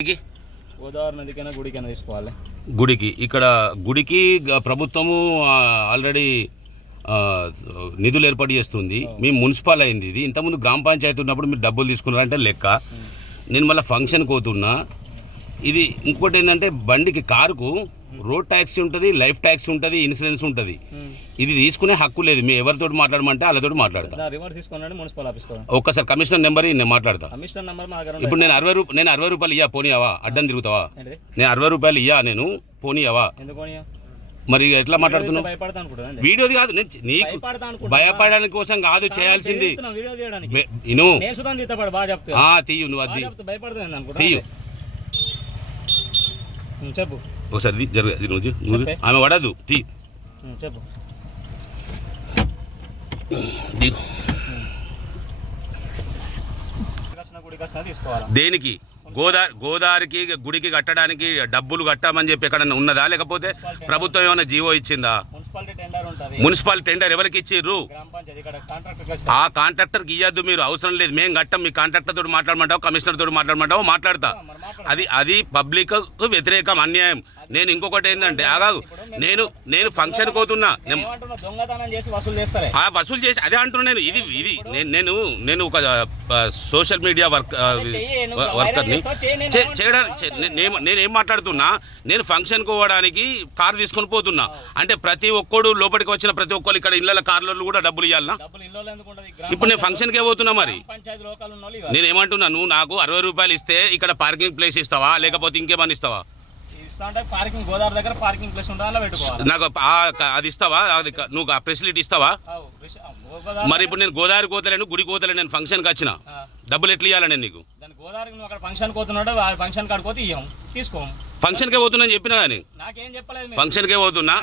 గుడికి? గోదావరి నదికైనా గుడికైనా తీసుకోవాలి. గుడికి. ఇక్కడ గుడికి ప్రభుత్వము ఆల్రెడీ నిధులు ఏర్పాటు చేస్తుంది. మీ మున్సిపల్ అయింది ఇది. ఇంతకుముందు గ్రామ పంచాయతీ ఉన్నప్పుడు మీరు డబ్బులు తీసుకున్నారంటే లెక్క. నేను మళ్ళీ ఫంక్షన్కి పోతున్నా. ఇది ఇంకోటి ఏంటంటే బండికి కారుకు రోడ్ ట్యాక్స్ ఉంటుంది లైఫ్ ట్యాక్స్ ఉంటుంది ఇన్సూరెన్స్ ఉంటుంది. ఇది తీసుకునే హక్కు లేదు. మీ ఎవరితో మాట్లాడమంటే వాళ్ళతో మాట్లాడతా. ఒక్కసారి కమిషనర్ నెంబర్ నేను మాట్లాడతా. ఇప్పుడు నేను అరవై రూపాయలు నేను అరవై రూపాయలు ఇయ్యా పోనీయావా అడ్డం తిరుగుతావా? నేను అరవై రూపాయలు ఇయ్యా నేను పోనీయావా? మరి ఎట్లా మాట్లాడుతున్నావు? వీడియోది కాదు నీకు భయపడడానికి కోసం కాదు చేయాల్సింది. తీయు నువ్వు అది తీయు. చెప్పు ఒకసారి ది- జరగ ఇది నువ్వు చే- నువ్వు చెప్పే. ఆమె పడదు తీ చెప్పు దేనికి గోదావరి గోదావరికి గుడికి కట్టడానికి డబ్బులు కట్టామని చెప్పి ఎక్కడ ఉన్నదా? లేకపోతే ప్రభుత్వం ఏమైనా జీవో ఇచ్చిందా? మున్సిపాలిటీ టెండర్ ఉంటుంది. మున్సిపల్ టెండర్ ఎవరికి ఇచ్చిర్రు? ఆ కాంట్రాక్టర్కి ఇవ్వద్దు మీరు అవసరం లేదు. మేము కట్టం మీ కాంట్రాక్టర్ తోటి మాట్లాడమంటావు కమిషనర్ తోటి మాట్లాడమంటావు? మాట్లాడతా. అది అది పబ్లిక్ వ్యతిరేకం అన్యాయం. నేను ఇంకొకటి ఏంటంటే ఆగాగు నేను నేను ఫంక్షన్ పోతున్నా. వసూలు చేస్తారే? ఆ వసూలు చేసి అదే అంటున్నా నేను. ఇది ఇది నేను నేను ఒక సోషల్ మీడియా వర్క్ వర్కర్ని? చేయడానికి నేను ఏం మాట్లాడుతున్నా నేను ఫంక్షన్కి పోవడానికి కార్ తీసుకొని పోతున్నా. అంటే ప్రతి ఒక్కడు లోపలికి వచ్చిన ప్రతి ఒక్కరు ఇక్కడ ఇళ్ళ కార్లలో కూడా డబ్బులు ఇవ్వాలనా ఇప్పుడు నేను ఫంక్షన్కే పోతున్నా మరి. గ్రామ పంచాయతీ లోకల్ ఉన్న వాళ్ళు ఇవ్వాలి. నేను ఏమంటున్నా నువ్వు నాకు అరవై రూపాయలు ఇస్తే ఇక్కడ పార్కింగ్ ప్లేస్ ఇస్తావా? లేకపోతే ఇంకేమన్నా ఇస్తావా? పార్కింగ్ గోదావరి దగ్గర పార్కింగ్ ప్లేస్ ఉండాలి అలా పెట్టుకోవాలి. నాకు అది ఇస్తావా? అది క- నువ్వు ఆ ఫెసిలిటీ ఇస్తావా? మరి ఇప్పుడు నేను గోదావరి కోతలేను గుడి కోతలేను నేను ఫంక్షన్కి వచ్చిన. ఆ, డబ్బులు ఎట్లా ఇవ్వాలి నేను నీకు? దాని గోదావరికి నువ్వు అక్కడ ఫంక్షన్ పోతున్నాడు ఆ ఫంక్షన్ కాడికి పోతే ఇయ్యం. తీసుకోం. ఫంక్షన్కే పోతున్నా చెప్పినా కానీ? నాకేం చెప్పలేదు మీరు. ఫంక్షన్కే పోతున్నా?